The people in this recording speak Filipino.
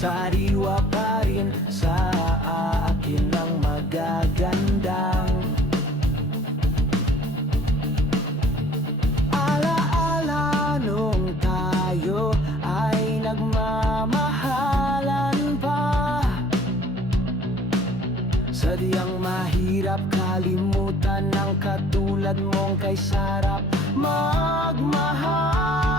diwa pa rin sa akin ng magagandang. Alaala nung tayo ay nagmamahalan pa. Sadyang mahirap kalimutan ng katulad mong kay sarap. Magmahal.